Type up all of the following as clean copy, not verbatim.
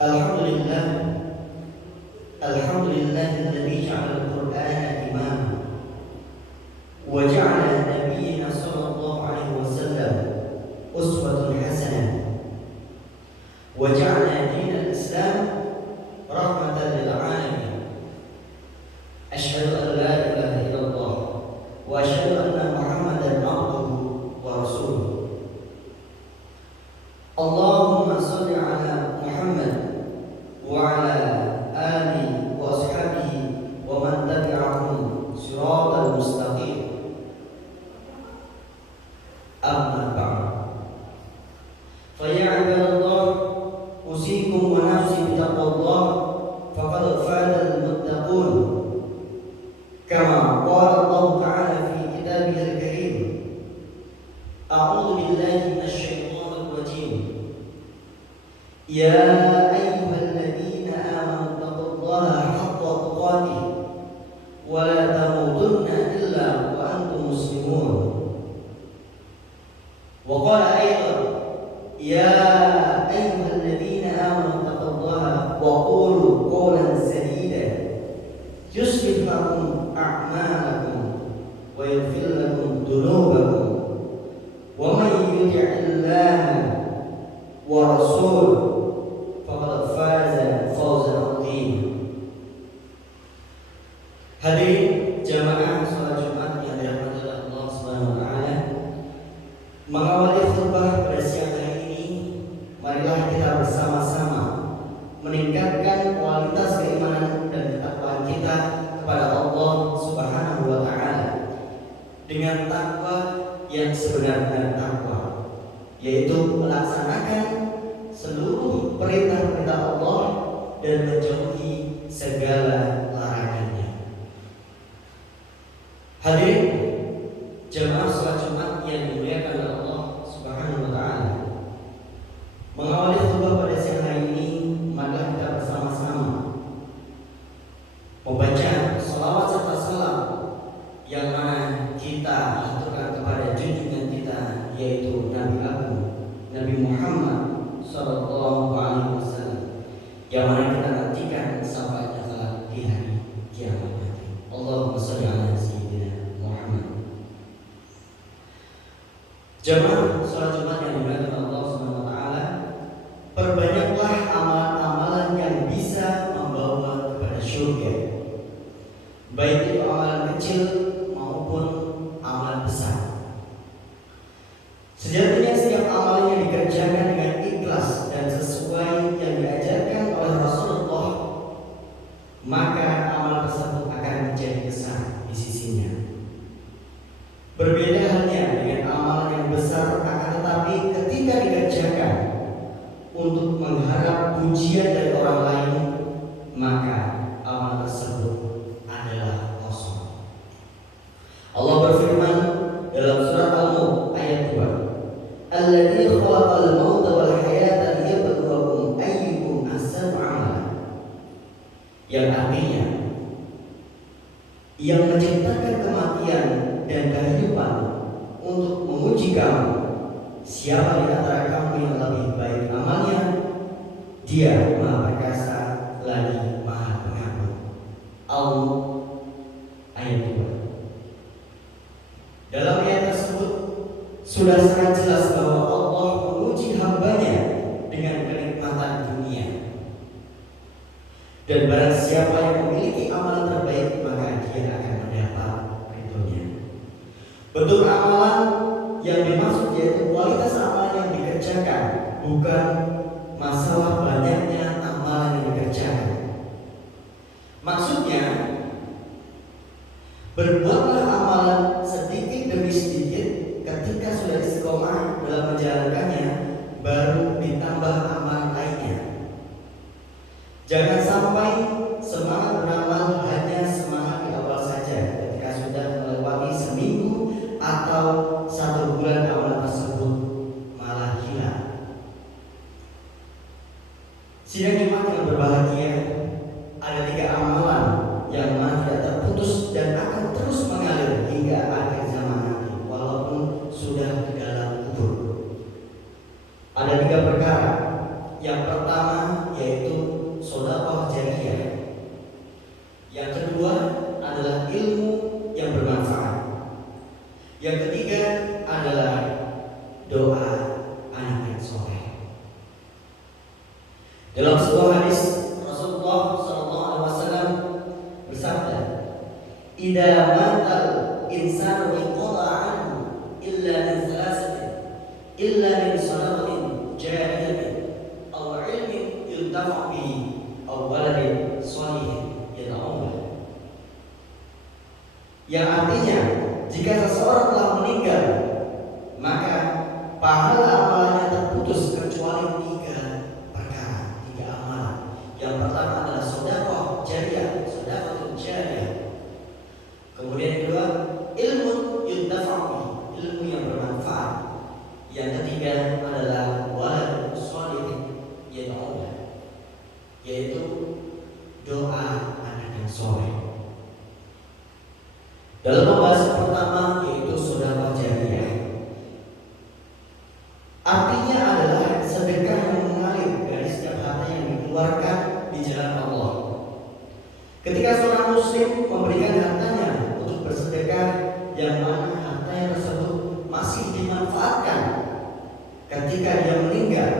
Alhamdulillah, alladzi ja'ala al-Qur'ana imama wa ja'ala nabiyyana sallallahu alaihi wasallam uswatun hasanah wa ja'ala din al-Islam rahmatan lil alamin. Asyhadu an la ilaha illallah wa asyhadu anna Muhammadan abduhu wa rasuluh. Allahumma shalli ala Muhammad wa ala ali wa ashabihi wa man tabi'ahum shiratal mustaqim. Amma ba'd. Fa ya ibadallah, usikum wa nafsi bi taqwallah faqad faza al-muttaqun. Kama qala Allah ta'ala fi kitabihi al-karim. A'udzu billahi minasy syaithanir rajim. Ya ayyuhalladzina amanu taqullaha haqqa tuqatih wa la tamutunna illa wa antum muslimun. Wa qala aidan ya ayyuhalladzina amanu taqullaha wa qulu qawlan sadida yuslih lakum a'malakum wa yaghfir lakum dhunubakum wa may yuti'illaha wa rasulahu faqad faza fawzan 'azima. Hadirin jamaah salat Jumat yang dirahmati oleh Allah Subhanahu wa taala, mengawali khutbah pada siang hari ini, marilah kita bersama-sama meningkatkan kualitas keimanan dan ketakwaan kita kepada Allah Subhanahu wa taala dengan takwa yang sebenar-benar takwa, yaitu melaksanakan seluruh perintah-perintah Allah dan menjauhi segala larangannya. Hadirin jamaah salat Jumat yang dimuliakan oleh Allah Subhanahu wa taala, mengawali khutbah pada siang hari ini, marilah kita bersama-sama membaca shalawat serta salam yang mana kita aturkan kepada junjungan kita, yaitu Nabi Agung Nabi Muhammad sallallahu alaihi wasallam, yang mana kita nantikan sampainya kelak di hari kiamat nanti. Allahumma shalli ala sayyidina Muhammad. Jamaah salat Jumat yang dimuliakan Allah Subhanahu wa taala, perbanyaklah amalan-amalan yang bisa membawa kepada surga, baik itu amalan kecil maupun amalan besar. Sejatinya setiap amalan yang dikerjakan dengan ikhlas dan sesuai yang diajarkan oleh Rasulullah, maka amal tersebut akan menjadi besar di sisinya. Berbeda halnya dengan amalan yang besar, akan tetapi ketika dikerjakan untuk mengharap pujian dari orang lain, maka amal tersebut adalah kosong. Allah berfirman dalam surat Al-Mulk ayat 2, Alladzi khalaqal mauta wal hayata liyabluwakum ayyukum ahsanu amala. Yang artinya, yang menciptakan kematian dan kehidupan untuk menguji kamu, siapa di antara kamu yang lebih baik amalnya. Dia Maha Perkasa lagi Maha Pengampun. Al-Mulk ayat 2. Dalam ayat tersebut sudah sangat jelas bahwa Allah menguji hambanya dengan kenikmatan dunia. Dan barang siapa yang memiliki amalan terbaik, maka dia akan mendapat ridhonya. Bentuk amalan yang dimaksud yaitu kualitas amalan yang dikerjakan, bukan masalah banyaknya amalan yang dikerjakan. Maksudnya, berbuatlah amalan sedikit demi sedikit. Ketika sudah istiqomah dalam menjalankannya, baru ditambah amalan lainnya. Jangan sampai semangat beramal hanya semangat di awal saja. Ketika sudah melewati seminggu atau 1 bulan, amalan tersebut malah hilang. Sidang Jumat yang berbahagia, ada 3 amalan yang mana tidak terputus dan akan terus mengalir hingga akhir zaman nanti, walaupun sudah di dalam kubur. Ada 3 perkara. ilmu yang bermanfaat. Yang ketiga adalah doa anak yang soleh. Dalam sebuah hadis Rasulullah SAW bersabda, "Idza matal insanu inqata anhu illa min thalathatin, illa min sadaqatin jariyatin, aw ilmin yuntafa'u bihi, aw waladin shalihin yad'u lahu." Yang artinya, jika seseorang telah meninggal, maka pahala amalannya terputus kecuali tiga perkara, tiga amalan. Yang pertama adalah sedekah jariyah, sedekah jariyah. Kemudian yang kedua, ilmu yuntafa'u, ilmu yang bermanfaat. Yang ketiga adalah walad shalih yad'u, yaitu doa anak yang soleh. Dalam pembahasan pertama yaitu sedekah jariyah, artinya adalah sedekah yang mengalir dari setiap harta yang dikeluarkan di jalan Allah. Ketika seorang muslim memberikan hartanya untuk bersedekah, yang mana hartanya tersebut masih dimanfaatkan ketika dia meninggal,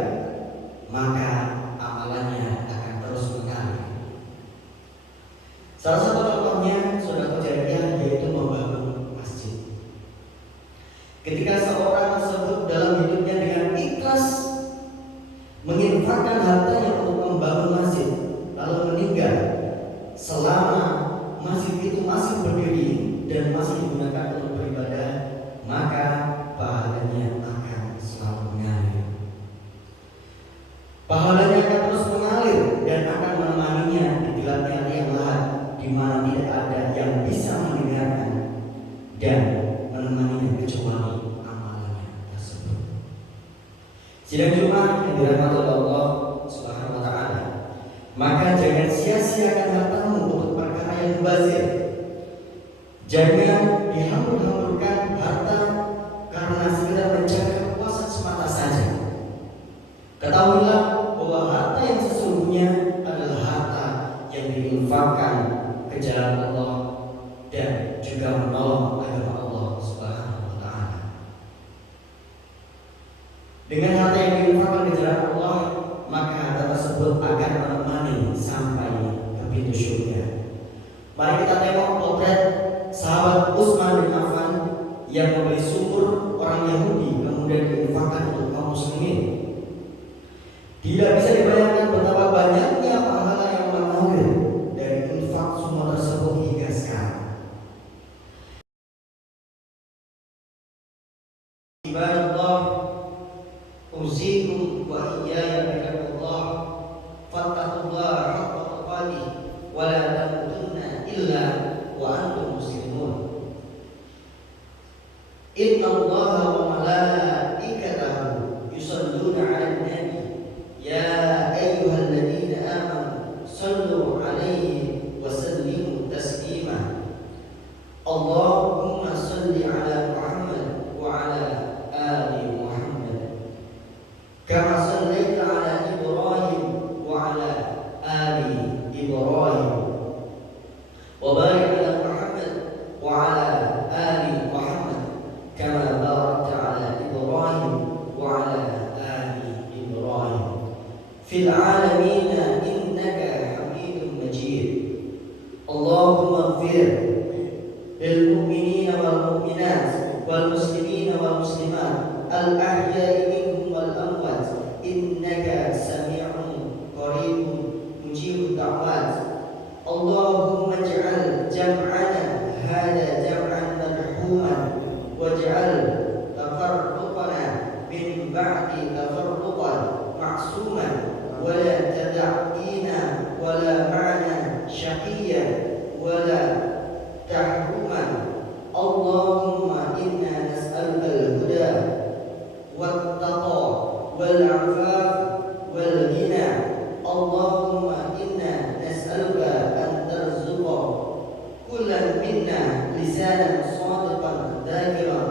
maka amalannya akan terus mengalir. Salah satu contohnya sedekah jariyah yaitu membangun masjid. Ketika seorang tersebut dalam hidupnya dengan ikhlas menginfakkan hartanya untuk membangun masjid, lalu meninggal, selama masjid itu masih berdiri dan masih digunakan untuk beribadah, maka pahalanya akan selalu mengalir. Pahalanya akan terus mengalir dan akan menemaninya di gelapnya liang lahat, di mana tidak ada yang bisa mendengarkan dan menemaninya kecuali amalannya tersebut. Sidang Jumat yang dirahmati Allah Subhanahu wa taala, maka jangan sia-siakan hartamu untuk perkara yang mubazir. Jangan dihambur-hamburkan harta karena sekedar mencari kepuasan semata saja. Ketahuilah bahwa harta yang sesungguhnya adalah harta yang diinfakkan ke jalan Allah dan juga menolong agama Allah Subhanahu wa taala. Dengan harta yang diinfakkan ke jalan Allah, maka harta tersebut akan menemani sampai ke pintu surga. Mari kita tengok potret sahabat Utsman bin Affan yang membeli sumur orang Yahudi kemudian diinfakkan untuk kaum muslimin. Tidak bisa dibayangkan betapa banyaknya pahala yang mengalir dari infak sumur tersebut hingga sekarang. Ibadallah, uzikum wa iyaya biqullah, fattaqullaha haqqa tuqatih wa la tamutunna illa wa antum muslimun. Innallaha wa malaikatahu yusalluna 'alan nabi ya ayyuhalladzina amanu sallu 'alaihi wa sallimu taslima. Allahumma salli 'ala Muhammad wa 'ala ali Muhammad kama sallaita 'ala Ibrahim wa 'ala ali Ibrahim wa barik 'ala Muhammad wa 'ala ali Muhammad kama barakta 'ala Ibrahim wa 'ala ali Ibrahim fil 'alamin innaka Hamidum Majid. Allahumma ighfir lil mu'minina wal mu'minat wal muslimina wal muslimat al ahya'i minhum wal amwat innaka sami'un qaribun mujibud da'wat. Allahumma ij'al jam'ana hadha jam'an marhuman waj'al tafarruqana min ba'di tafarruqan ma'suman wa la tada' fina wa la ma'ana shaqiyyan wa la tahruman. Allahumma inna nas'aluka al-huda wat-taqwa wal-'afaf wal-ghina. Allahumma inna nas'aluka an tarzuqa kullan minna lisanan shadiqan dhakiran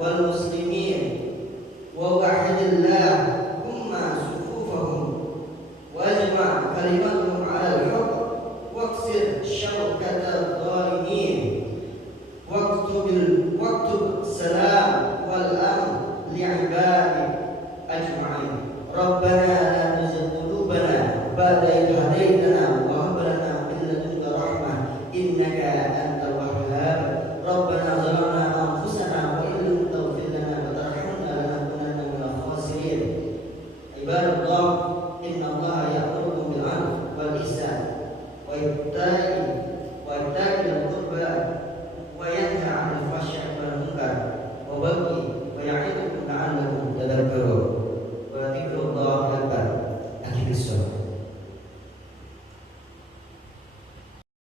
wal muslimin wa wahidillah umma sufufahum wajma' kalimat